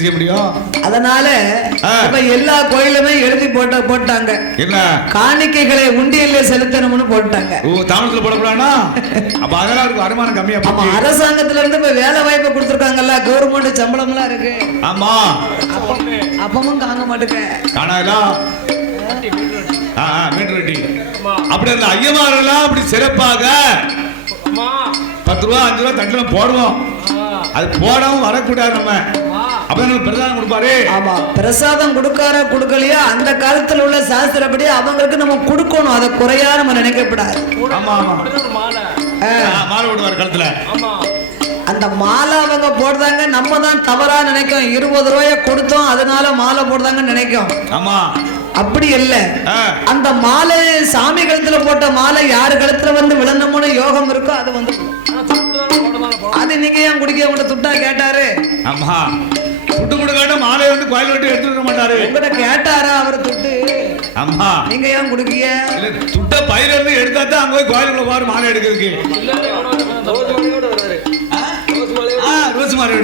செய்ய முடியும். அதனால இப்ப எல்லா கோயிலுமே எழுதி போட்டாங்க என்ன காணிக்கைகளை உண்டியல்ல செலுத்தணும்னு போட்டாங்க. தாமரத்துல போடக்கூடாதுன்னா அப்ப அதெல்லாம் இருக்கு வருமானம் கம்மியா. ஆமா, அரசாங்கத்துல இருந்து இப்ப வேலை வாய்ப்பு கொடுத்துருக்காங்கல்ல, கவர்மெண்ட் சம்பளம் எல்லாம் இருக்கு. ஆமா, அப்பமும் காங்க மாட்டுக்க காணாதா மீட்டர் வெட்டி அப்படி அந்த ஐயமாரெல்லாம் அப்படி சிறப்பாக 10 ரூபா 5 ரூபா தட்டுல போடுவோம். அது போடாம வரக்கூடாது. நம்ம அப்பதான் பிரசாதம் கொடுப்பாரு. ஆமா, பிரசாதம் கொடுக்கலையா அந்த காலத்துல உள்ள சாஸ்திரப்படி அவங்களுக்கு நம்ம கொடுக்கணும். அதை குறையா நம்ம நினைக்கப்படாது. ஆமா ஆமா, மாலை போடுவாரு கழுத்துல. அந்த மாலை அவங்க போடுறாங்க, நம்ம தான் தவறா நினைக்கும். 20 ரூபாய கொடுத்தோம் அதனால மாலை போடுறாங்கன்னு நினைக்கும். ஆமா, அப்படி இல்ல. அந்த மாலை சாமி கழுத்துல போட்ட மாலை யாரு கழுத்துல வந்து விளந்தமுன்னு யோகம் இருக்கோ அது வந்து அது நீங்க ஏன் குடிக்க உங்க துட்டா கேட்டாரு. ஆமா, துட்டு கொடுக்காட்ட மாலை வந்து கோயில் விட்டு எடுத்துக்க மாட்டாரு. உங்ககிட்ட கேட்டாரா அவர் துட்டு? ஆமா, நீங்க ஏன் குடுக்கீங்க? இல்ல, துட்ட பயிர இருந்து எடுத்தா தான் அங்க போய் கோயிலுக்குள்ள பாரு மாலை எடுக்கிறதுக்கு. ரோஸ் மாலை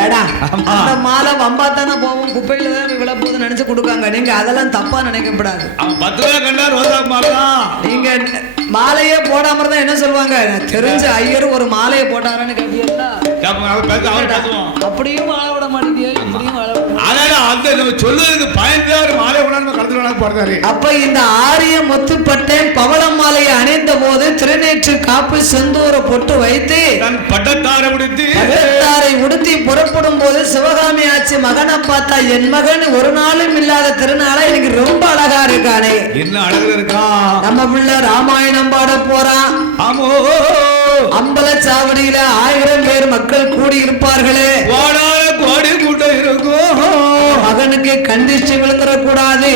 ஏடா, அந்த மாலை வம்பா தானே போவோம், குப்பையில தான் விழ போகுதுன்னு நினைச்சு கொடுக்காங்க. நீங்க அதெல்லாம் தப்பா நினைக்கப்படாது. 10 ரூபாய் கண்டா ரோசா மாலை தான். நீங்க மாலையே போடாம தான் என்ன சொல்லுவாங்க, தெரிஞ்ச ஐயர் ஒரு மாலையை போட்டாரான்னு கேட்டீங்களா? அப்படியும் வாழ விட மாட்டேங்குது. அப்ப இந்த ஆரிய முத்துப்பட்டை பவளம் மாலையை அணிந்த போது திருநேற்று காப்பு செந்தூரை பொட்டு வைத்து பட்டத்தாரை உடுத்தி புறப்படும் போது சிவகாமி ஆட்சி மகனை பார்த்தா என் மகன் ஒரு நாளும் இல்லாத திருநாளா எனக்கு ரொம்ப அழகா இருக்கானே. என்ன அழகு இருக்கா? நம்ம பிள்ளை ராமாயணம் பாட போறான். அம்பலச்சாவடியில 1000 பேர் மக்கள் கூடி இருப்பார்களே, கோடி கூட்டம் இருக்கும். மகனுக்கு கண்டிச்சு விழுந்துடக்கூடாது.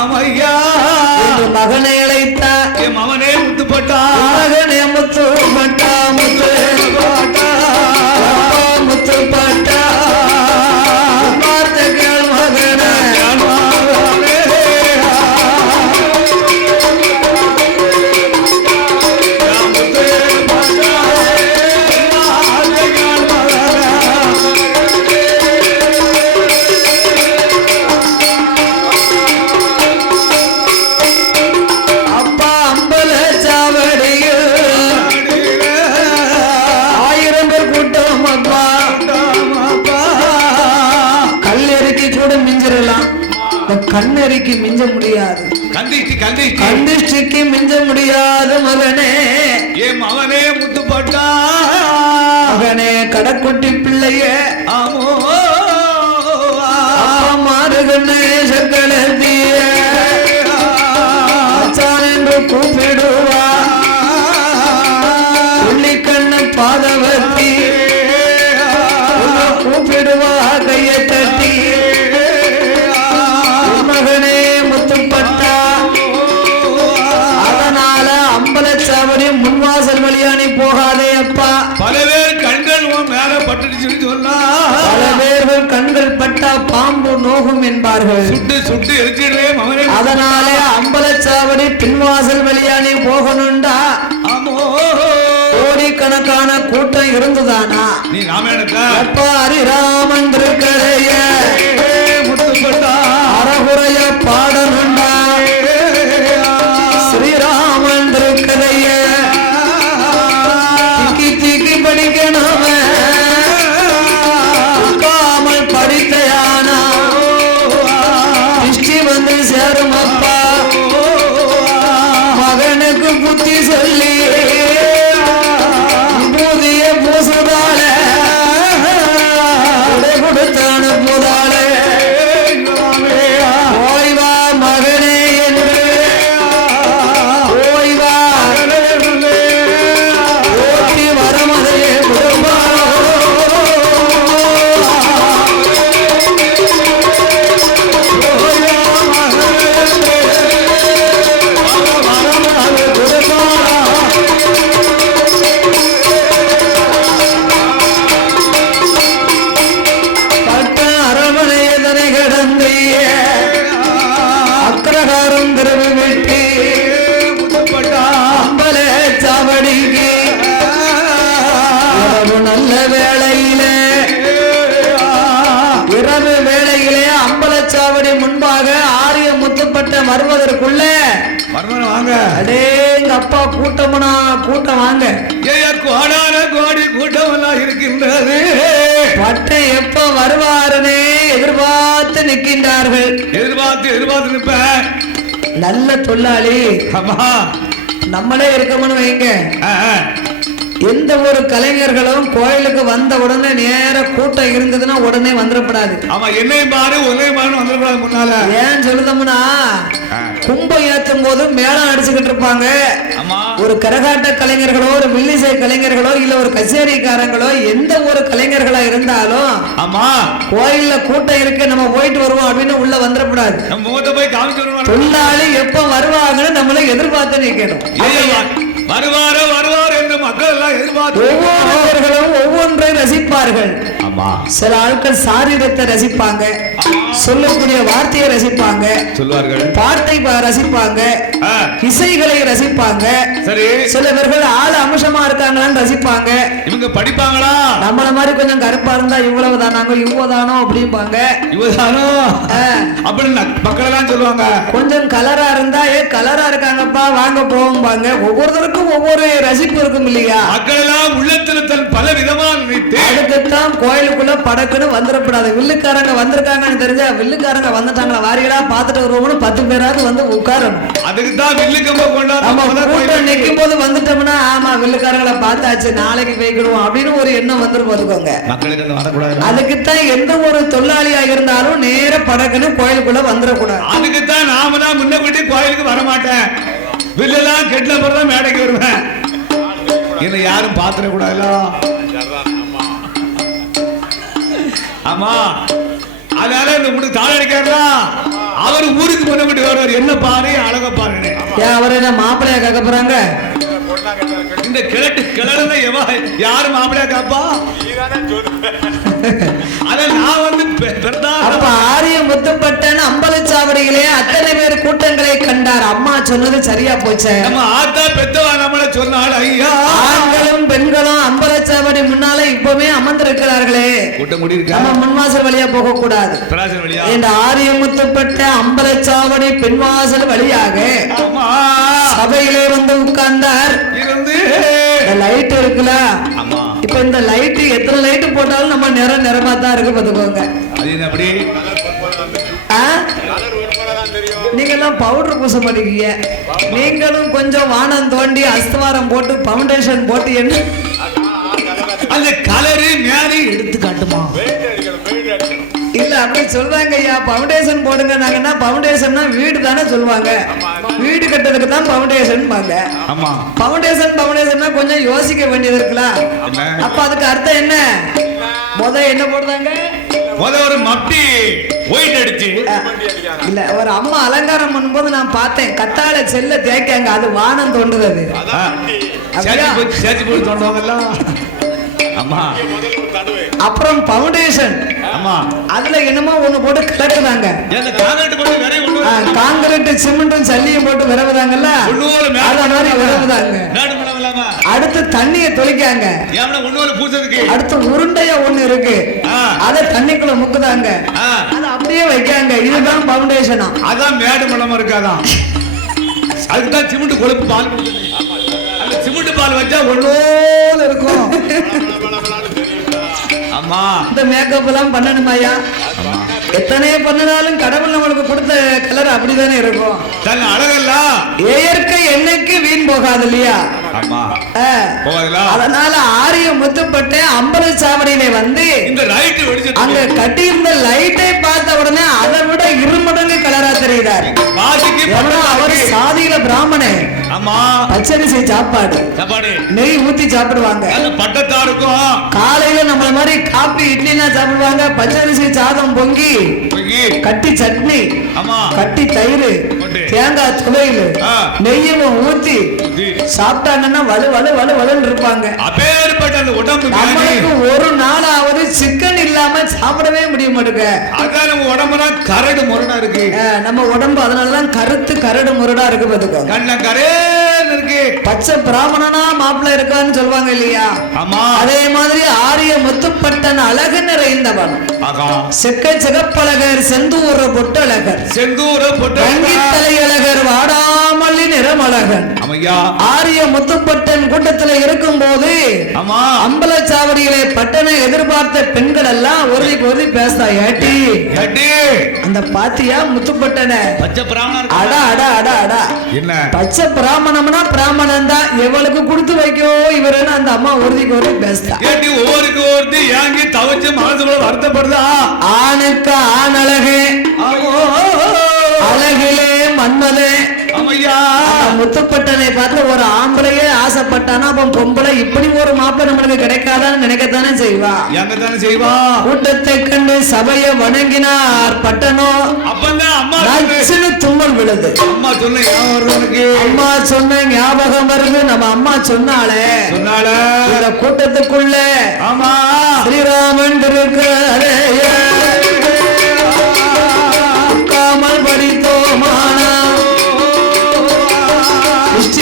ஆமையா, மகனை அழைத்தா என் மகனே முத்துப்பட்டா, மகனே முத்துப்பட்டா, முத்துப்பட்டா, முத்துப்பட்டா, பார்த்தகள் மகனே கண்ணறிக்கு மிஞ்ச முடியாது, கந்திஷ்டிக்கு மிஞ்ச முடியாது. மகனே என் மகனே முத்துப்பட்டா, மகனே கடக்குட்டி பிள்ளையே, மாறுகண்ணே சக்கலத்திய என்று கூப்பிடுவா, உள்ளிக்கண்ணு பாதவத்தி கூப்பிடுவா, கையை தட்டி மகனே முத்துப்பட்டா. அதனால அம்பலச்சாவடி முன்வாசல் வழியானி போகாதே அப்பா. பல பேர் கண்கள் மேல பட்டுச்சு சொன்னா, பல பேர்கள் கண்கள் பட்டா பாம்பு நோகும் என்பார்கள். சுட்டு சுட்டு எரிச்சிடுவே மகனே. அதனால அம்பலச்சாவடி பின்வாசல் வழியானி போகணும்டா. கோடிக்கணக்கான கூட்டம் இருந்துதானா? நீ ராமாயணக்கா அப்பா ஹரிராமன் திருக்கதைய முத்துப்பட்டா அறகுறைய பாடணுண்டா. ஸ்ரீராமன் திருக்கதைய திக்கி திக்கி படிக்கணும். காமல் படித்தையானா திருஷ்டி வந்து சேரும் அப்பா. மகனுக்கு புத்தி சொல்லி பூதிய பூசுதால கொடுத்தான போதால ஓய்வா மகனே என்று ஓய்வா ஓட்டி வரமதையே குடும்பா. ஓய்வா மகனே வருவதற்குள்ள வாங்க அடே எங்க அப்பா கூட்டம்னா கூட்டம் வாங்க. கோடான கோடி கூட்டம் எல்லாம் இருக்கின்றது. பட்டை எப்ப வருவாருன்னு எதிர்பார்த்து நிற்கின்றார்கள். எதிர்பார்த்து நிற்ப. நல்ல தொழிலாளி ஆமா நம்மளே இருக்கணும்னு வைங்க. எந்த ஒரு கலைஞர்களும் கோயிலுக்கு வந்த உடனே நேர கூட்டம் இருந்ததுன்னா உடனே வந்துடப்படாது. ஆமா என்னையும் பாரு உன்னையும் பாரு வந்துடப்படாது. முன்னால ஏன் சொல்லுதோம்னா கும்பம் ஏற்றும் போது மேளம் அடிச்சுக்கிட்டு இருப்பாங்க. ஒரு கரகாட்ட கலைஞர்களோ ஒரு வில்லிசை கலைஞர்களோ இல்ல ஒரு கச்சேரிக்காரங்களோ எந்த ஒரு கலைஞர்களா இருந்தாலும் ஆமா கோயில்ல கூட்டம் இருக்கு நம்ம போயிட்டு வருவோம் அப்படின்னு உள்ள வந்துடப்படாது. தொழிலாளி எப்ப வருவாங்கன்னு நம்மள எதிர்பார்த்து நிக்கணும். வருவாரோ என்று மக்கள் எல்லாம் எதிர்பார்த்து ஒவ்வொருவர்களும் ஒவ்வொன்றை ரசிப்பார்கள். சில ஆட்கள் சாரீரத்தை ரசிப்பாங்க, சொல்லக்கூடிய வார்த்தையை ரசிப்பாங்க, சொல்வார்கள் பாட்டை ரசிப்பாங்க, இசைகளை ரசிப்பாங்க. சரி சிலவர்கள் ஆள் அம்சமா இருக்காங்களான்னு ரசிப்பாங்க. இவங்க படிப்பாங்களா நம்மள மாதிரி கொஞ்சம் கருப்பா இருந்தா இவ்வளவு தானாங்க இவ்வளவுதானோ அப்படிம்பாங்க. இவ்வளவுதானோ அப்படின்னு மக்கள் எல்லாம் சொல்லுவாங்க. கொஞ்சம் கலரா இருந்தா கலரா இருக்காங்கப்பா வாங்க போவாங்க. ஒவ்வொருத்தருக்கும் ஒவ்வொரு ரசிப்பு இருக்கும் இல்லையா? மக்கள் எல்லாம் உள்ளத்தில் தன் பல விதமா நினைத்து அதுக்குத்தான் கோயிலுக்குள்ள படக்குன்னு வந்துடப்படாது. வில்லுக்காரங்க வந்திருக்காங்கன்னு தெரிஞ்சா வில்லுக்காரங்க வந்துட்டாங்களா வாரிகளா பாத்துட்டு வருவோம்னு 10 பேராவது வந்து உட்காரணும். அதுக்குதான் வில்லுக்கம்ப கொண்டாந்து நிற்கும் போது வந்துட்டோம்னா ஆமா வில்லுக்காரங்களை பார்த்தாச்சு நாளைக்கு போய்க்கிடுவோம் அப்படின்னு ஒரு எண்ணம் வந்துடும். பாத்துக்கோங்க மக்களுக்கு வரக்கூடாது. அதுக்குத்தான் எந்த ஒரு தொழிலாளியா இருந்தாலும் நேர படக்குன்னு கோயிலுக்குள்ள வந்துடக்கூடாது. அதுக்குத்தான் நாம தான் முன்ன போயிட்டு கோயிலுக்கு வரமாட்டேன். வில்லெல்லாம் கெட்டில பிறதான் மேடைக்கு வருவேன். என்ன யாரும் பாத்துட கூடாதுல. ஆமா அதனால இந்த முடி தாழ அடிக்காரா அவர் ஊருக்கு முன்னப்பட்டு வருவார். என்ன பாரு அழக பாருங்க. அவர் என்ன மாப்பிள்ளையா கேட்க போறாங்க? இந்த கிழட்டு கிழடுல யாரு மாப்பிள்ளையா காப்பா? ஆரிய முத்துப்பட்டன் அம்பலச்சாவடியிலே அத்தனை பேர் கூட்டங்களை கண்டார். அம்மா சொன்னது சரியா போச்சு. நம்ம ஆத்தா பெத்தவா நம்மள சொன்னாள். ஐயா ஆண்களும் பெண்களும் அம்பலச்சாவடி முன்னால இப்பவே அமர்ந்திருக்கிறார்களே கூட்டம் கூடி இருக்கு. நம்ம முன்வாசல் வழியா போக கூடாது. இந்த ஆரிய முத்துப்பட்ட அம்பலச்சாவடி பெண்வாசல் வழியாக சபையிலே வந்து உட்கார்ந்தார். இருந்து லைட் இருக்குல்ல இப்ப இந்த லைட் எத்தனை லைட் போட்டாலும் நம்ம நிறமா தான் இருக்கு பாத்துக்கோங்க. நீங்க எல்லாம் பவுடர் பூச மாட்டீங்க. நீங்களும் கொஞ்சம் வானம் தோண்டி அஸ்தவாரம் போட்டு பவுண்டேஷன் போட்டு என்ன அந்த கலரு மேலே எடுத்து காட்டுமா? இல்ல அப்படி சொல்றாங்க ஐயா பவுண்டேஷன் போடுங்க. நாங்கன்னா பவுண்டேஷன்னா வீடு தானே சொல்லுவாங்க. வீடு கட்டுறதுக்கு தான் பவுண்டேஷன் பாங்க. ஆமா பவுண்டேஷன்னா கொஞ்சம் யோசிக்க வேண்டியது இருக்கலாம். அப்ப அதுக்கு அர்த்தம் என்ன? என்ன போடுறாங்க? ஒரு மப்பி ஒயிட் அடிச்சு இல்ல ஒரு அம்மா அலங்காரம் பண்ணும்போது நான் பார்த்தேன். கத்தாழ செல்ல தேய்க்காங்க. அது வானம் தோண்டுது. அப்புறம் பவுண்டேஷன் அதுல என்னமோ ஒண்ணு போட்டு கிளக்குறாங்க. காங்கிரீட் சிமெண்ட்டும் சல்லியும் போட்டு விரவுதாங்கல்ல அத மாதிரி விரவுதாங்க. அடுத்து தண்ணியை தொளிக்காங்க. அடுத்து உருண்டையா ஒண்ணு இருக்கு அத தண்ணிக்குள்ள முக்குதாங்க. அத அப்படியே வைக்காங்க. இதுதான் பவுண்டேஷனா? அதான் மேடு மலமா இருக்காதான். அதுக்குதான் சிமெண்ட் கொழுப்பு பால். அந்த சிமெண்ட் பால் வச்சா ஒன்னோல இருக்கும். ஆமா இந்த மேக்கப் எல்லாம் பண்ணணுமாயா? எத்தனை பண்ணனாலும் கடவுள் நம்மளுக்கு கொடுத்த கலர் அப்படிதானே இருக்கும். தன் அழகெல்லாம் இயற்கை என்னைக்கு வீண் போகாது இல்லையா? அதனால ஆரிய முத்துப்பட்டு அம்பலச்சாவடியிலே வந்து இந்த லைட் அங்க கட்டி இருந்த லைட்டை பார்த்த உடனே அதை விட 2 மடங்கு கலரா தெரியுதார். அவர் சாதியில பிராமணே. ஆமா பச்சரிசி சாப்பாடு நெய் ஊத்தி சாப்பிடுவாங்க. பட்டத்தாருக்கும் காலையில நம்மள மாதிரி காப்பி இட்லினா சாப்பிடுவாங்க. பச்சரிசி சாதம் பொங்கி கட்டி சட்னி கட்டி தயிர் தேங்காய் துவையில் நெய்யும் ஊத்தி சாப்பிட்டாங்கன்னா வலு வலு வலு வலுன்னு இருப்பாங்க. நம்மளுக்கு ஒரு நாளாவது சிக்கன் இல்லாம சாப்பிடவே முடிய மாட்டேங்க. அதான் நம்ம உடம்புலாம் கரடு முரடா இருக்கு. நம்ம உடம்பு அதனாலதான் கருத்து கரடு முரடா இருக்கு. பாத்துக்கோ கண்ண கரேன்னு இருக்கு. பச்சை பிராமணனா மாப்பிள்ள இருக்கான்னு சொல்லுவாங்க இல்லையா? ஆமா அதே மாதிரி ஆரிய முத்துப்பட்டன் அழகு நிறைந்தவன். செக்க சிகப்பழகர் செந்தூர பொட்டழகர் தலையழகர் வாடாமல்லி நிறமழகன் ஆரிய முத்துப்பட்டன் கூட்டத்தில் இருக்கும் போது அம்பலச்சாவடியிலே பட்டனை எதிர்பார்த்த பெண்கள் எல்லாம் ஒருத்தி பேசா ஏட்டி அந்த பாத்தியா முத்துப்பட்டனை அடா அடா அடா அடா என்ன பச்சை பிராமணம்னா பிராமணன் தான் எவளுக்கு கொடுத்து வைக்கோ இவருன்னு அந்த அம்மா ஒருத்தி பேசுறா ஒவ்வொருக்கு ஒருத்தி ஏங்கி தவச்சு மனசுக்குள்ள வருத்தப்படுதா ஆணுக்கு ஆண் அழகு அழகிலே மன்மதே முத்துப்பட்டனை பார்த்து ஒரு ஆம்பளையே ஆசைப்பட்டானா அப்ப பொம்பளை இப்படி ஒரு மாப்பிள்ளை நம்மளுக்கு கிடைக்காதான்னு நினைக்கத்தானே செய்வா கூட்டத்தை கண்டு சபையை வணங்கினார் பட்டனோ தும்மல் விழுது அம்மா சொன்ன ஞாபகம் வருது நம்ம அம்மா சொன்னாலே இந்த கூட்டத்துக்குள்ள ஸ்ரீராமன் காமல் படித்தோமானா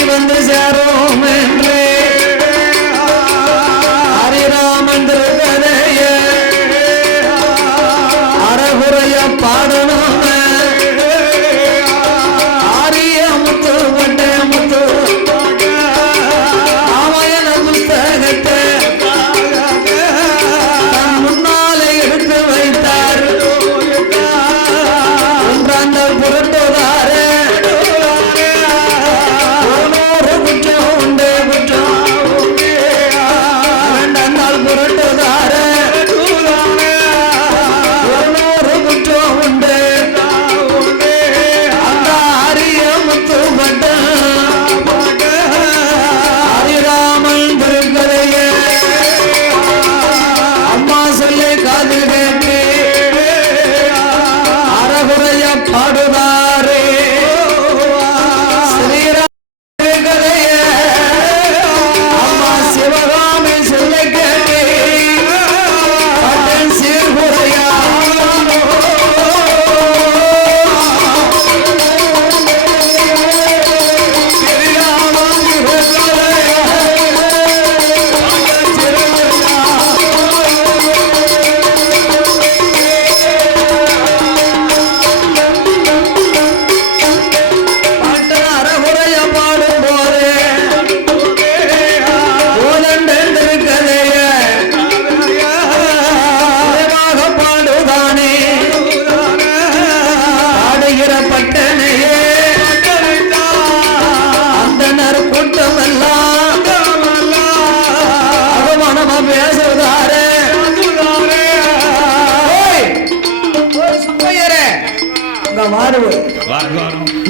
வந்து சேரும் என்று ஹரிராமன் கதைய அறகுறைய பாடணும் ஆரிய முத்து வட்ட முத்து ராமாயண புஸ்தகத்தை முன்னாலே எடுத்து வைத்தார் ஒன்றாந்த புரட்டுதார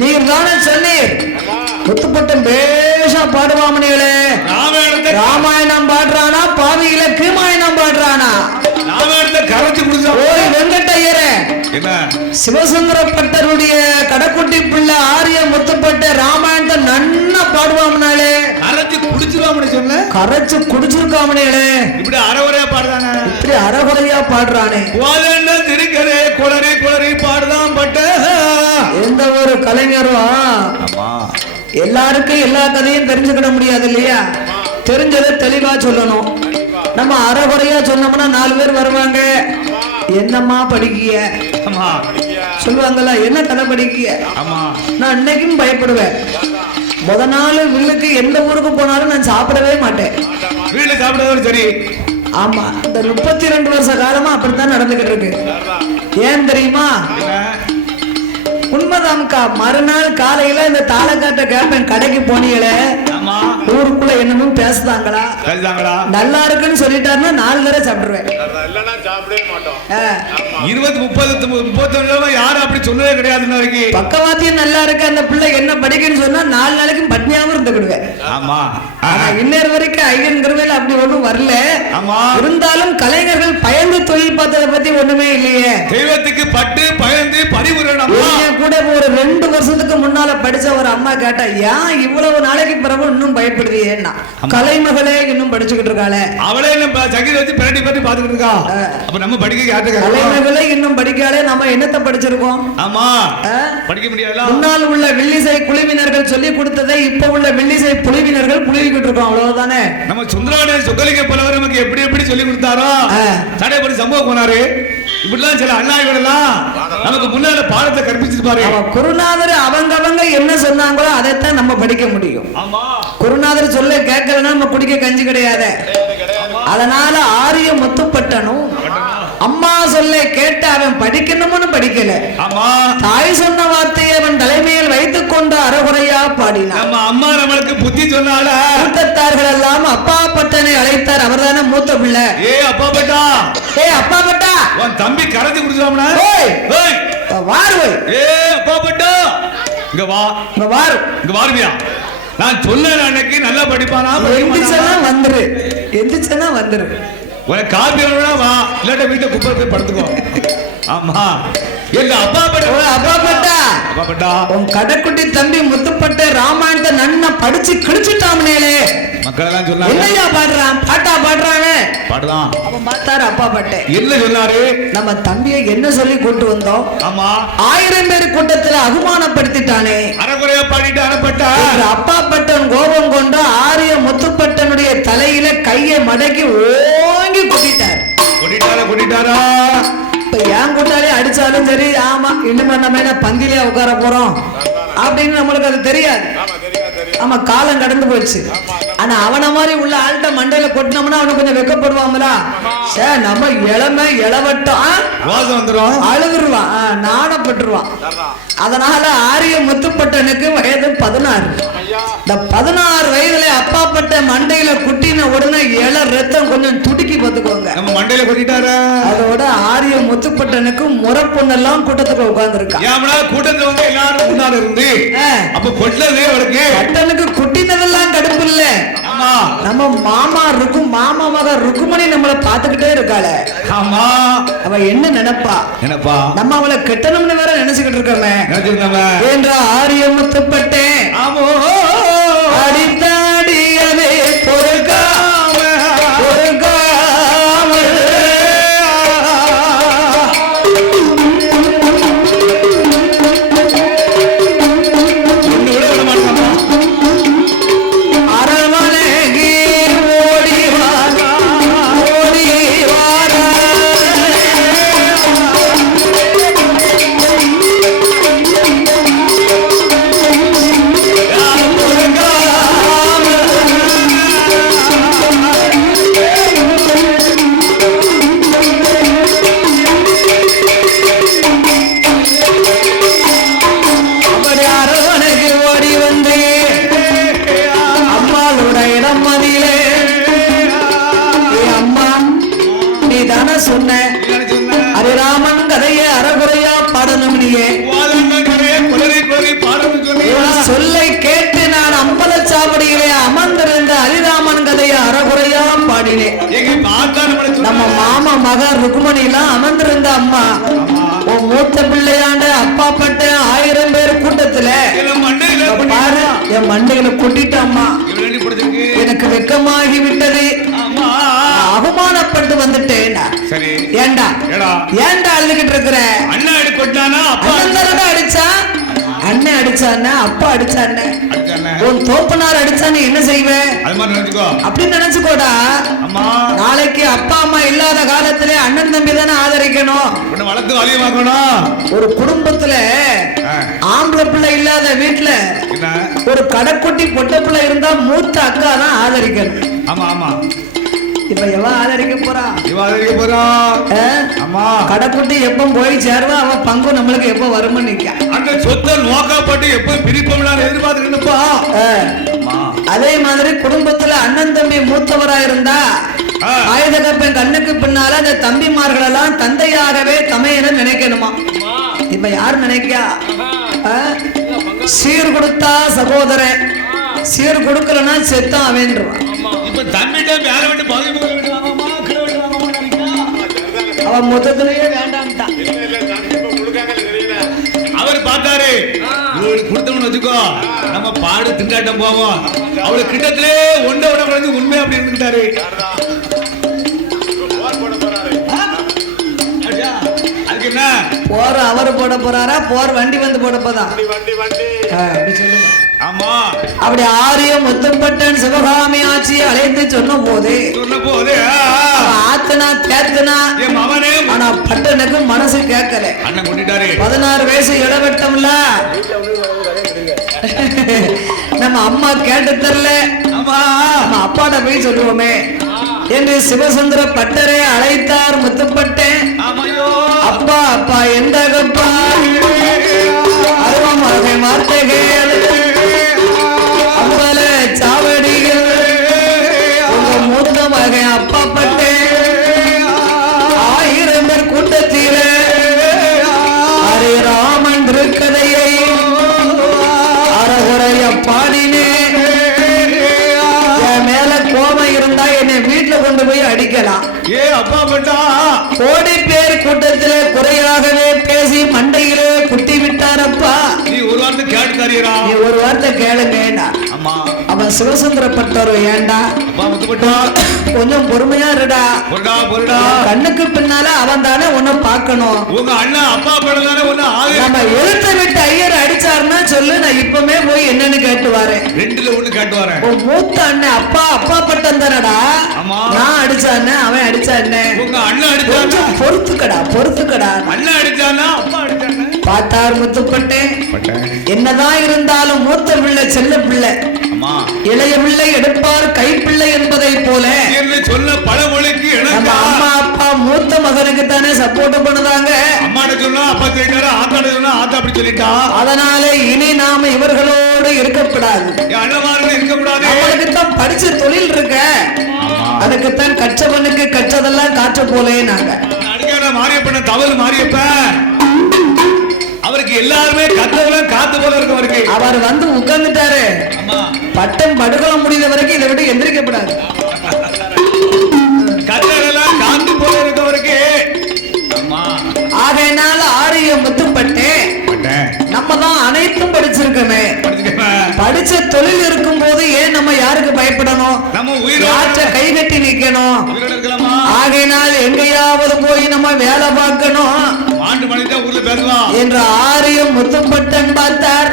நீர் தானே சொன்னீர் முத்துப்பட்டன் பேஷா பாடுவாமணிகளே ராமாயணம் பாடுறானா பாவியில கிருமாயணம் பாடுறானா கரைச்சு குடிச்சா ஓய் வெங்கட்டையரே சிவசுந்தர பட்டருடைய கடைக்குட்டி பிள்ளை ஆரிய முத்துப்பட்ட ராமாயணத்தை நன்னா பாடுவாமனாலே கரைச்சு குடிச்சிருவாமனு சொன்ன கரைச்சு குடிச்சிருக்காமனே இப்படி அறகுறையா பாடுறானே இப்படி அறகுறையா பாடுறானே திருக்கரே குளறி குளறி பாடுதான் பட்ட எந்த ஒரு கலைஞரும் எல்லாருக்கும் எல்லா கதையும் தெரிஞ்சுக்கிட முடியாது இல்லையா தெரிஞ்சதை தெளிவா சொல்லணும் நம்ம அறகுறையா சொன்னோம்னா 4 பேர் வருவாங்க என்னம்மா படிக்கிய சொல்லுவாங்கல்ல என்ன கதை படிக்கிய நான் இன்னைக்கும் பயப்படுவேன் முத நாள் வில்லுக்கு எந்த ஊருக்கு போனாலும் நான் சாப்பிடவே மாட்டேன் வீட்டுல சாப்பிடவே சரி ஆமா இந்த 32 வருஷ காலமா அப்படித்தான் நடந்துகிட்டு இருக்கு ஏன் தெரியுமா உண்மைதான்க்கா மறுநாள் காலையில இந்த தாளக்காட்ட கேப்பேன் கடைக்கு போனீங்களே ஊருக்குள்ள என்னமும் பேசுதாங்களா நல்லா இருக்குன்னு சொல்லிட்டாருன்னா 4 தடவை சாப்பிடுவேன் 20-30 யாரும் அப்படி சொன்னதே கிடையாது பக்கவாத்தியம் நல்லா இருக்கு அந்த பிள்ளை என்ன படிக்குன்னு சொன்னா 4 நாளைக்கும் பட்னியாவும் இருந்துக்கிடுவேன் இன்னொரு வரைக்கும் ஐயன்கிறவேல அப்படி ஒண்ணும் வரல இருந்தாலும் கலைஞர்கள் பயந்து தொழில் பார்த்ததை பத்தி ஒண்ணுமே இல்லையே தெய்வத்துக்கு பட்டு பயந்து பரிபூரணம் கூட ஒரு 2 வருஷத்துக்கு முன்னால படிச்ச ஒரு அம்மா கேட்டா ஏன் இவ்வளவு நாளைக்கு பிறகு இன்னும் பயப்படுவியேன்னா கலைமகளே இன்னும் படிச்சுக்கிட்டு இருக்காளே அவளே சகித வச்சு பிரட்டி பிரட்டி பாத்துக்கிட்டு இருக்கா அப்ப நம்ம படிக்க கலைமகளே இன்னும் படிக்காலே நம்ம என்னத்தை படிச்சிருக்கோம் ஆமா படிக்க முடியாது முன்னால் உள்ள வில்லிசை குழுவினர்கள் சொல்லி கொடுத்ததை இப்ப உள்ள வில்லிசை குழுவினர்கள் புழுவிக்கிட்டு இருக்கோம் அவ்வளவுதானே நம்ம சுந்தரவாணி சொக்கலிங்க புலவர் நமக்கு எப்படி எப்படி சொல்லி கொடுத்தாரோ தடைப்படி சம்பவம் போனாரு இப்படிலாம் சில அண்ணாய்களெல்லாம் நமக்கு முன்னால பாடத்தை கற்பிச்சிட்டு பாரு. குருநாதர் அவங்க என்ன சொன்னாங்களோ அதைத்தான் நம்ம படிக்க முடியும். குருநாதர் சொல்ல கேட்கலன்னா நம்ம குடிக்க கஞ்சி கிடையாது. அதனால ஆரிய முத்துப்பட்டனும் அம்மா சொல்ல கேட்டு அவன் படிக்கணும்னு படிக்கல. தாய் சொன்ன வார்த்தையை அவன் தலைமையில் வைத்துக் கொண்டு அறகுறையா பாடினான். நம்ம அம்மா நம்மளுக்கு புத்தி சொன்னால கூட்டத்தார்கள் எல்லாம் அப்பா பட்டனை அழைத்தார். அவர் தானே மூத்த பிள்ளை. அப்பா பட்டா, அப்பா பட்டா, உன் தம்பி கரைச்சி குடிச்சாமனா வாரு. அப்பா பட்டா, இங்க வா, இங்க வாரு, இங்க வாருவியா. நான் சொன்ன அன்னைக்கு நல்லா படிப்பானா? வந்துரு, எந்திரிச்சனா வந்துரு. உனக்கு காப்பி வேணும்னா வா, இல்லாட்ட வீட்டை குப்பை போய் படுத்துக்கோ. ஆமா, எங்க அப்பா பட்டா உன் கடைக்குட்டி தம்பி முத்துப்பட்ட ராமாயணத்தை நன்னா படிச்சு கிழிச்சுட்டாமனே. மக்கள் எல்லாம் சொன்னாங்க, என்னையா பாடுறான், பாட்டா பாடுறானே. பாடுதான். அவன் பார்த்தாரு அப்பா பட்டே. என்ன சொன்னாரு? நம்ம தம்பியை என்ன சொல்லி கூட்டு வந்தோம்? ஆமா, 1000 பேர் கூட்டத்துல அவமானப்படுத்திட்டானே, அறகுறையா பாடிட்டு அனுப்பட்டா. அப்பா பட்டன் கோபம் கொண்டு ஆரிய முத்துப்பட்டனுடைய தலையில கையை மடக்கி ஓங்கி கொட்டிட்டாரா. இப்ப என் கூட்டாளி அடிச்சாலும் சரி, ஆமா இன்னும் நம்ம என்ன பந்திலே உட்கார போறோம் அப்படின்னு நம்மளுக்கு அது தெரியாது. ஆமா, காலம் கடந்து போச்சு. ஆனா அவன மாதிரி உள்ள ஆள்கிட்ட மண்டையில கொட்டினோம்னா அவனுக்கு கொஞ்சம் வெக்கப்படுவாங்களா? நம்ம இளமை இளவட்டம் அழுதுருவான், நாணப்பட்டுருவான். அதனால ஆரிய முத்துப்பட்டனுக்கு வயது 16. இந்த 16 வயதுல அப்பா பட்ட மண்டையில குட்டின உடனே ரத்தம் கொஞ்சம் துடிக்கி பார்த்துக்கோங்க. நம்ம மண்டையில கொட்டிட்டாரு. அதோட ஆரிய முத்துப்பட்டனுக்கு முறப்பொண்ணெல்லாம் கூட்டத்துக்கு உட்கார்ந்து இருக்கான். கூட்டத்துல வந்து எல்லாரும் முன்னால இருந்து அப்ப கொட்டதே அவருக்கு பட்டனுக்கு குட்டினதெல்லாம் கடுப்பு இல்ல. நம்ம மாமா இருக்கும், மாமா மக ருக்குமணி நம்மளை பாத்துக்கிட்டே இருக்காள. ஆமா, அவ என்ன நினைப்பா? நம்ம அவளை கெட்டணும்னு வேற நினைச்சுக்கிட்டு இருக்கோமே என்ற ஆரிய முத்துப்பட்டேன். ஆமோ அடித்தாடியதே பொறுக்காம சொல்லை கேட்டு நான் அம்பலச்சாவடியிலே அமர்ந்திருந்த ஹரிராமன் கதையை அறகுறையா பாடினேன். நம்ம மாமா மகன் ருக்குமணி எல்லாம் அமர்ந்திருந்த அம்மா உன் மூத்த பிள்ளையாண்ட அப்பா பட்ட 1000 பேர் கூட்டத்துல பாரு என் மண்டையில கொட்டிட்டாம்மா. எனக்கு வெக்கமாகி விட்டது, அவமானப்பட்டு வந்துட்டேன். ஏண்டா அழுதுகிட்டு இருக்கிற? அடிச்சா அண்ணன் அடிச்சான, அப்பா அடிச்சான, உன் தோப்பனார் அடிச்சானு என்ன செய்வேன் அப்படின்னு நினைச்சுக்கோடா. நாளைக்கு அப்பா அம்மா இல்லாத காலத்திலே அண்ணன் தம்பி தானே ஆதரிக்கணும். ஒரு குடும்பத்துல ஆம்பளை பிள்ளை இல்லாத வீட்டுல ஒரு கடைக்குட்டி பொட்ட பிள்ளை இருந்தா மூத்த அக்கா தான் ஆதரிக்கணும். ஆமா ஆமா, இப்ப எவன் ஆதரிக்க போறா? கடைக்குட்டி எப்ப போய் சேருவா, அவன் பங்கு நம்மளுக்கு எப்ப வரும்னு நிக்க. அந்த சொத்தை நோக்கப்பட்டு எப்ப பிரிப்போம் எதிர்பார்த்துக்கிட்டுப்பா. அதே மாதிரி குடும்பத்துல அண்ணன் தம்பி மூத்தவரா இருந்தா ஆயுதகப்பன் கண்ணுக்கு பின்னால அந்த தம்பிமார்கள் எல்லாம் தந்தையாகவே தமையன நினைக்கணுமா. இப்ப யாரு நினைக்கா? சீர் கொடுத்தா சகோதரன், சீர் கொடுக்கலன்னா செத்தா அவன்றான். இப்ப தம்பிட்ட வேற விட்டு பாதி அவன் மொத்தத்திலேயே வேண்டாம்ட்டான். அவர் பார்த்தாரு, இவருக்கு கொடுத்தோம்னு வச்சுக்கோ நம்ம பாடு திண்டாட்டம் போவோம். அவளுக்கு கிட்டத்திலே ஒன்றை விட உண்மை அப்படி இருந்துட்டாரு. அதுக்கு என்ன போர் அவர் போட போறாரா, போர் வண்டி வந்து போட போதா? ஆமா. அப்படி ஆரியம் முத்துப்பட்டன் சிவகாமி ஆட்சியை அழைத்து சொன்ன போது ஆத்தனா தேத்தனா ஆனா பட்டனுக்கு மனசு கேட்கல. அண்ணன் கொண்டுட்டாரு. 16 வயசு இடவட்டம்ல நம்ம அம்மா கேட்டு தரல, நம்ம அப்பாட்ட போய் சொல்லுவோமே என்று சிவசுந்தர பட்டரை அழைத்தார் முத்துப்பட்டேன். அப்பா அப்பா எந்தகப்பா அருவம் அருமை வார்த்தைகள் அம்பல சாவடிகள் உங்க மூத்த மகன் அப்பா பட்டேன் 1000 பேர் கூட்டத்தில ஹரே ராமன் திருக்கதையை அறகுறைய பாடினே. என் மேல கோபம் இருந்தா என்னை வீட்டுல கொண்டு போய் அடிக்கலாம். அப்பா பட்டா கோடி பேர் கூட்டத்திலே குறையாகவே பேசி மண்டையிலே குட்டி விட்டாரப்பா. நீ ஒரு வார்த்தை கேட்டுக்காரீரா? நீ ஒரு வார்த்தை கேளுங்க. அம்மா அவன் சிவசுந்தர பட்டர் ஏண்டா கொஞ்சம் பொறுமையா இருடா. கண்ணுக்கு பின்னால அவன் தானே உன்னை பார்க்கணும். உங்க அண்ணன் அப்பா படம் நம்ம எழுத்த விட்டு ஐயர் அடிச்சாருன்னா சொல்லு, நான் இப்பமே போய் என்னன்னு கேட்டு வரேன். 2ல 1 கேட்டு வரேன். மூத்த அண்ணன் அப்பா அப்பா பட்டம் தானடா. நான் அடிச்சானே அவன் அடிச்சானே. உங்க அண்ணன் அடிச்சானா? பொறுத்துக்கடா. அண்ணன் அடிச்சானா அப்பா அடிச்சானா? பார்த்தார் முத்துப்பட்டேன். என்னதான் இருந்தாலும் மூத்த பிள்ளை செல்ல பிள்ளை, இளைய பிள்ளை எடுப்பார் கைப்பிள்ளை என்பதை போல சொல்ல பழமொழிக்கு அம்மா அப்பா மூத்த மகனுக்கு தானே சப்போர்ட் பண்ணுதாங்க. அம்மாட்ட சொன்னா அப்பா சொல்லிட்டாரு, ஆத்தாட்ட சொன்னா ஆத்தா அப்படி சொல்லிட்டா. அதனால இனி நாம இவர்களோடு இருக்கக்கூடாது. அவனுக்கு தான் படிச்ச தொழில் இருக்க, அதுக்குத்தான் கற்றவனுக்கு கற்றதெல்லாம் காற்ற போலே. நாங்க மாரியப்ப தவறு மாரியப்ப அவருக்கு எல்லாருமே கத்தவெல்லாம் காத்து போல இருக்கவருக்கு அவர் வந்து உட்கார்ந்துட்டாரு. பட்டம் படுகொலை முடிந்த வரைக்கும் இதை விட்டு எந்திரிக்கப்படாது. கத்தவெல்லாம் காத்து போல இருக்கவருக்கு ஆகையினால ஆரியம் முத்துப்பட்டு நம்ம தான் அனைத்தும் படிச்சிருக்கோமே. படிச்ச தொழில் இருக்கும் போது ஏன் நம்ம யாருக்கு பயப்படணும்? கை கட்டி நிக்கணும். ஆகையினால் எங்கேயாவது போய் நம்ம வேலை பார்க்கணும் என்ற ஆரியம் முத்துப்பட்டன் பார்த்தார்.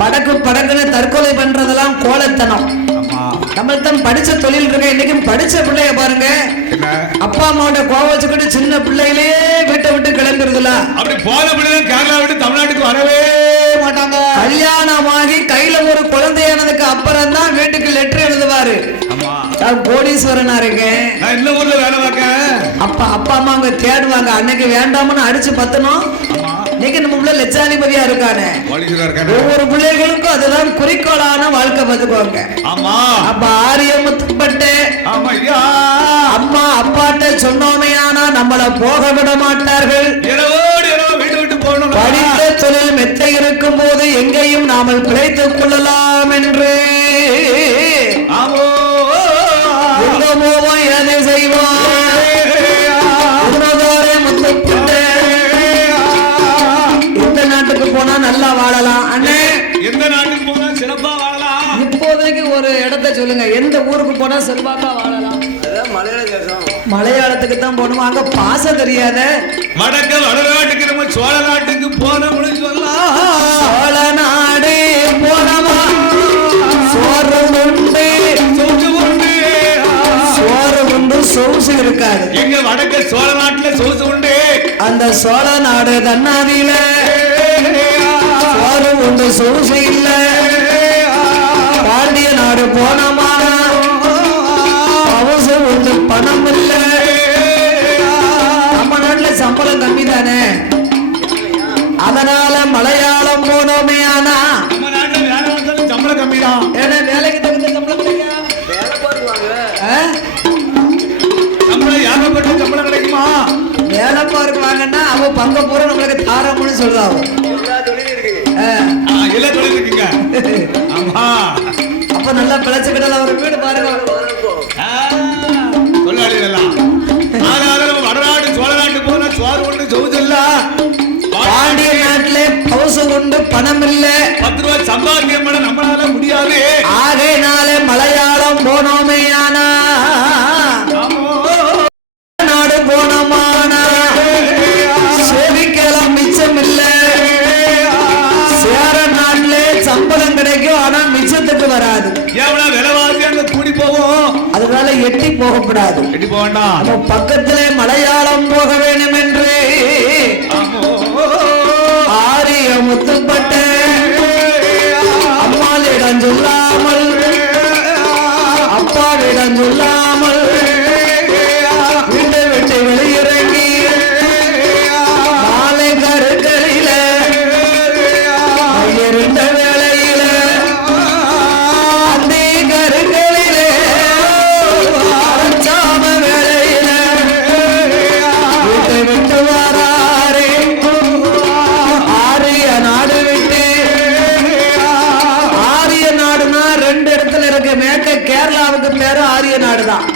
படக்கு படக்குன்னு தற்கொலை பண்றதெல்லாம் கோலத்தனம். நம்மள்தான் படிச்ச தொழில் இருக்க. இன்னைக்கும் படிச்ச பிள்ளைய பாருங்க, அப்பா அம்மாவோட கோவம் வச்சுக்கிட்டு சின்ன பிள்ளைகளே வீட்டை விட்டு கிளம்பிடுதுல. அப்படி போன பிள்ளை கேரளா விட்டு தமிழ்நாட்டுக்கு வரவே மாட்டாங்க. கல்யாணமாகி கையில ஒரு குழந்தையானதுக்கு அப்புறம் தான் வீட்டுக்கு லெட்டர் எழுதுவாரு. கோடீஸ்வரனா இருக்கேன், இந்த ஊர்ல வேலை பார்க்க. அப்பா அம்மா அங்க தேடுவாங்க. அன்னைக்கு வேண்டாம்னு அடிச்சு பத்தணும். இன்னைக்கு நம்ம பிள்ளை லட்சாதிபதியா இருக்கானே. ஒவ்வொரு பிள்ளைகளுக்கும் அதுதான் குறிக்கோளான வாழ்க்கை பார்த்துக்குவாங்க. அப்ப ஆரியம் முத்துப்பட்டு அம்மா அப்பாட்ட சொன்னோமே ஆனா நம்மள போக விட மாட்டார்கள். படித்த தொழில் மெத்தை இருக்கும் போது எங்கேயும் நாமல் பிழைத்துக் கொள்ளலாம் என்று எங்க போவோம் எதை செய்வோம். எந்த நாட்டுக்கு போனா நல்லா வாழலாம் அண்ணே? எந்த நாட்டுக்கு போனா சிறப்பா வாழலாம்? இப்போதைக்கு ஒரு இடத்தை சொல்லுங்க, எந்த ஊருக்கு போனா செல்வாக்கா வாழலாம்? மலையாளத்துக்கு தான் போகணும். அங்க பாச தெரியாத வடநாட்டுக்கு நம்ம சோழ நாட்டுக்கு போனோம்னு சொல்லலாம். சோழ நாடு போனமா சோறு உண்டு சோறு உண்டு சொகுசு இருக்காது. எங்க வடக்கு சோழ நாட்டுல சொகுசு உண்டு. அந்த சோழ நாடு தன்னாதியில சோறு உண்டு சொகுசு இல்ல. பாண்டிய நாடு போனமா அவசு உண்டு பணம் இல்ல. நம்ம நாட்டுல சம்பளம் கம்மி தானே, அதனால மலையாளம் போனோமே. ஆனா நம்ம நாட்டுல வேலை வந்தாலும் சம்பளம் கம்மி தான். ஏன்னா வேலைக்கு தகுந்த சம்பளம் கிடைக்கும். சம்பளம் ஏகப்பட்ட சம்பளம் கிடைக்குமா? வேலை பார்க்குவாங்கன்னா அவ பங்க பூரா நம்மளுக்கு தாராமன்னு சொல்லுவாங்க. எல்லா தொழில் இருக்குங்க. ஆமா, அப்ப நல்லா பிழைச்சுக்கிட்டால ஒரு வீடு பாருங்க. வடநாடு சோழ நாட்டு போன சோறு ஒன்று சொகுசு இல்ல. பாண்டிய நாட்டுல பவுசு உண்டு பணம் இல்ல. 10 ரூபாய் சம்பாத்தியம் பண்ண நம்மளால முடியாது. ஆகையினால மலையாளம் போனோமே. ஆனா நாடு போனோமானா சேவிக்கலாம் மிச்சம் இல்ல. சேர நாட்டிலே எட்டி போகக்கூடாது. எட்டி போக வேண்டாம். நம்ம பக்கத்திலே மலையாளம் போக வேண்டும் என்று ஆரிய முத்துப்பட்ட அம்மாளிடம் சொல்லாமல் அப்பாவிடம் சொல்லாமல் வீட்டை விட்டு வெளியிறங்கி மாலை கருக்களில இருந்த வேளையில அந்த கருக்களில அரைச்சாம வேளையில வீட்டை விட்டு வராரே ஆரிய நாடு விட்டு. ஆரிய நாடுனா ரெண்டு இடத்துல இருக்கு. மேற்க கேரளாவுக்கு பேரு ஆரிய நாடுதான்.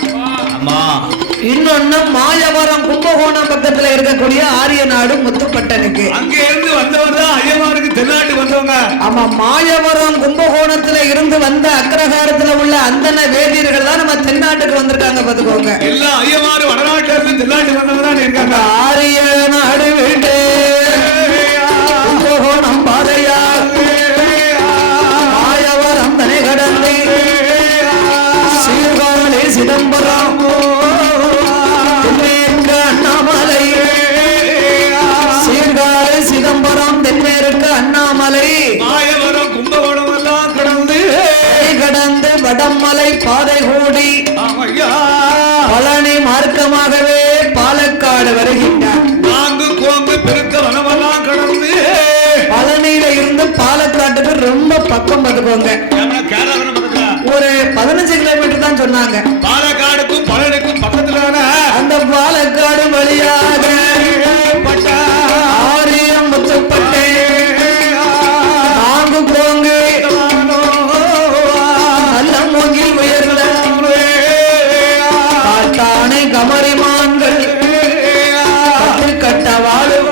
இன்னொன்னு மாயவரம் கும்பகோணம் பக்கத்துல இருக்கக்கூடிய ஆரிய நாடு முத்துப்பட்டனுக்கு. அங்க இருந்து வந்தவர் தான் ஐயமாருக்கு தென்னாட்டு வந்தவங்க. ஆமா, மாயவரம் கும்பகோணத்துல இருந்து வந்த அக்ரஹாரத்துல உள்ள அந்தன வேதியர்கள் தான் நம்ம தென்னாட்டுக்கு வந்திருக்காங்க. பாத்துக்கோங்க, எல்லா ஐயமாரு வடநாட்டுல இருந்து தென்னாட்டு வந்தவங்க தான் இருக்காங்க. ஆரிய நாடு வீட்டு கும்பகோணம் பாதையா மாயவரம் தனை கடந்து சீர்காழி சிதம்பரம் தென்மேற்கு அண்ணாமலை சீர்காழி சிதம்பரம் தென்மேற்கு அண்ணாமலை மாயவரம் கும்பகோணம் எல்லாம் கடந்து வடமலை பாதை கூடி பழனி மார்க்கமாகவே பாலக்காடு வருகின்றார். நான்கு கோங்கு பெருக்க வனமெல்லாம் கடந்து பழனியில இருந்து பாலக்காட்டுக்கு ரொம்ப பக்கம். பார்த்துக்கோங்க, ஒரு 15 கிலோமீட்டர் தான் சொன்னாங்க. பாலக்காடுக்கும் பழனிக்கும் பக்கத்துல அந்த பாலக்காடு வழியாக ஆரியம் முத்துப்பட்டை நான்கு கோங்கு நல்ல மூங்கில் உயர்ந்த காட்டானை கமரிமான்கள் கட்ட வாழும்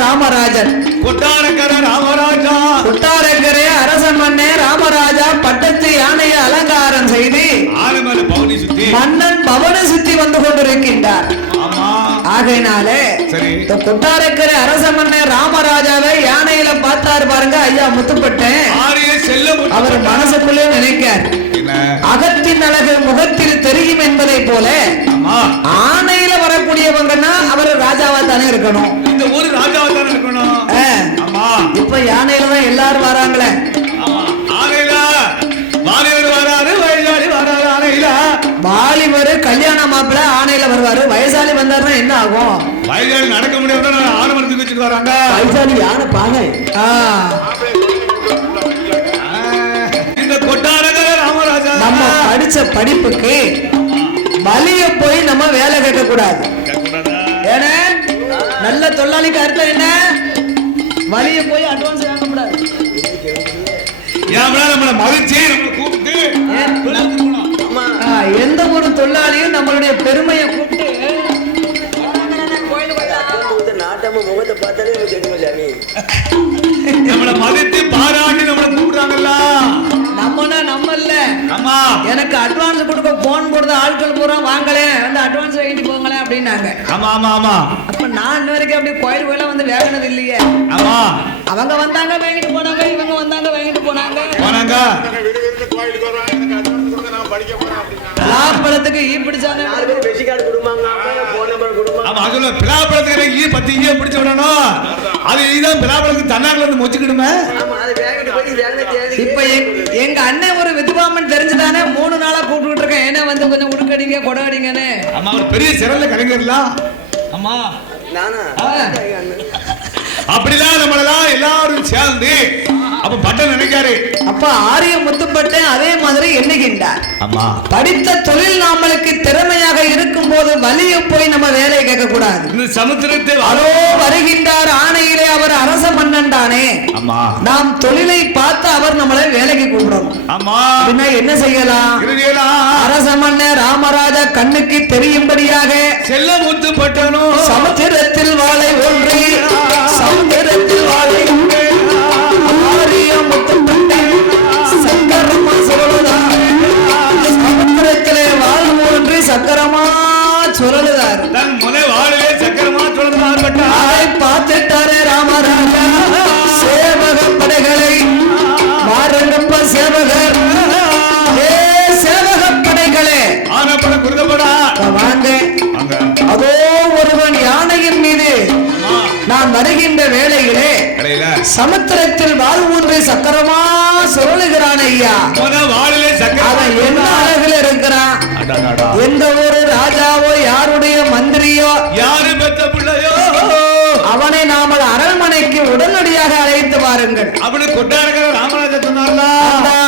ராமராஜன். கொட்டாரக்கரை ராமராஜா, கொட்டாரக்கரை அரசன் மன்னே ராமராஜா பட்டத்து யானையை அலங்காரம் செய்து மன்னன் பவனி சுத்தி வந்து கொண்டிருக்கின்றார். ஆகையினாலே கொட்டாரக்கரை அரச மன்னர் ராமராஜாவை யானையில பார்த்தாரு பாருங்க ஐயா முத்துப்பட்டேன். அவர் மனசுக்குள்ளே நினைக்கார், அகத்தின் அழகு முகத்தில் தெரியும் என்பதை போல ஆணையில வரக்கூடியவங்கன்னா அவர் ராஜாவா தானே இருக்கணும். இந்த ஊரு ராஜாவா தானே இருக்கணும். இப்ப யானையில தான் எல்லாரும் வராங்களே. வாலிபரு கல்யாண மாப்பிள்ள ஆணையில வருவாரு. வயசாலி வந்தாருன்னா என்ன ஆகும்? வயசாலி நடக்க முடியாது, ஆரம்பத்துக்கு வச்சுட்டு வராங்க. வயசாலி யானை பானை. இந்த கொட்டாரக்கரை ராமராஜா நம்ம படிச்ச படிப்புக்கு வலிய போய் நம்ம வேலை கேட்க கூடாது. ஏன்னா நல்ல தொழிலாளிக்கு அர்த்தம் என்ன? வலிய போய் அட்வான்ஸ் வாங்க கூடாது. நம்மள மகிழ்ச்சி நம்ம கூப்பிட்டு எந்த ஒரு தொழிலாளியும் நம்மளுடைய பெருமையை கூப்பிட்டு நம்மள மதித்து பாராட்டி நம்மள கூப்பிடுறாங்கல்ல. நம்மனா நம்ம இல்ல. எனக்கு அட்வான்ஸ் கொடுக்க போன் போடுற ஆட்கள் பூரா வாங்களே வந்து அட்வான்ஸ் வாங்கிட்டு போங்களேன் அப்படின்னாங்க. ஆமா ஆமா ஆமா. அப்ப நான் இன்ன வரைக்கும் அப்படி கோயில் கோயில வந்து வேகனது இல்லையே. ஆமா, அவங்க வந்தாங்க வாங்கிட்டு போனாங்க, இவங்க வந்தாங்க வாங்கிட்டு போனாங்க. பழத்துக்கு ஈ பிடிச்சாங்க, பிளாப்பழத்துக்கு ஈ 10 ஈ பிடிச்சு விடணும். அது இதுதான் பிளாப்பழத்துக்கு தன்னாக்குல இருந்து மொச்சுக்கிடுமே. இப்ப எங்க அண்ணன் ஒரு வித்வாமன் தெரிஞ்சுதானே 3 நாளா கூப்பிட்டு இருக்கேன். ஏன்னா வந்து கொஞ்சம் உடுக்கடிங்க கொடாடிங்கன்னு. ஆமா, ஒரு பெரிய சிறல்ல கலைஞர்லாம். ஆமா, அப்படிதான் நம்மளெல்லாம் எல்லாரும் சேர்ந்து அப்ப பட்டம் நினைக்க எண்ணிருக்காரு. அப்ப ஆரிய முத்துப்பட்டேன் அதே மாதிரி எண்ணுகின்றார். ஆமா. படித்த தொழில் நம்மளுக்கு திறமையாக இருக்கும் போது வலிய போய் நம்ம வேலையை கேட்க கூடாது. இந்த சமுத்திரத்தை அதோ வருகின்றார் ஆணையிலே அவர் அரச மன்னன் தானே. ஆமா. நாம் தொழிலை பார்த்து அவர் நம்மளை வேலைக்கு கூப்பிடணும். ஆமா. என்ன செய்யலாம்? அரச மன்னர் ராமராஜா கண்ணுக்கு தெரியும்படியாக செல்ல முத்துப்பட்டனோ சமுத்திரத்தில் வாழை ஒன்றி சமுத்திரத்தில் வாழை ஆரிய முத்துப்பட்டேன் சங்கரமா சொல்லுதார். சமுத்திரத்திலே வாழ் ஒன்றி சக்கரமா சொல்லுதார். தன் முனை வாழிலே சக்கரமா சொல்லுதார். அதை பார்த்துட்டாரே ராமராஜா. சேவக படைகளை மாரங்கப்ப சேவகர் சேவக படைகளே ஆனப்பட குருதப்படா வாங்க. அதோ ஒருவன் யானையின் மீது நான் வருகின்ற வேளையிலே சமுத்திரத்தில் வாழ் ஒன்றை சக்கரமா சுழலுகிறான் ஐயா. அவன் என்ன அழகில் இருக்கிறான். எந்த ஒரு ராஜாவோ யாருடைய மந்திரியோ யாரு பெற்ற பிள்ளையோ அவனை நாமல் அரண்மனைக்கு உடனடியாக அழைத்து வாருங்கள். அப்படி கொண்டாடுகிற ராமராஜா சொன்னார்ல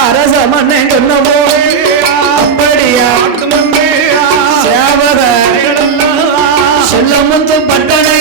அரச மன்னன் சொன்னவோ அப்படியா சேவக செல்லமுத்து பட்டனை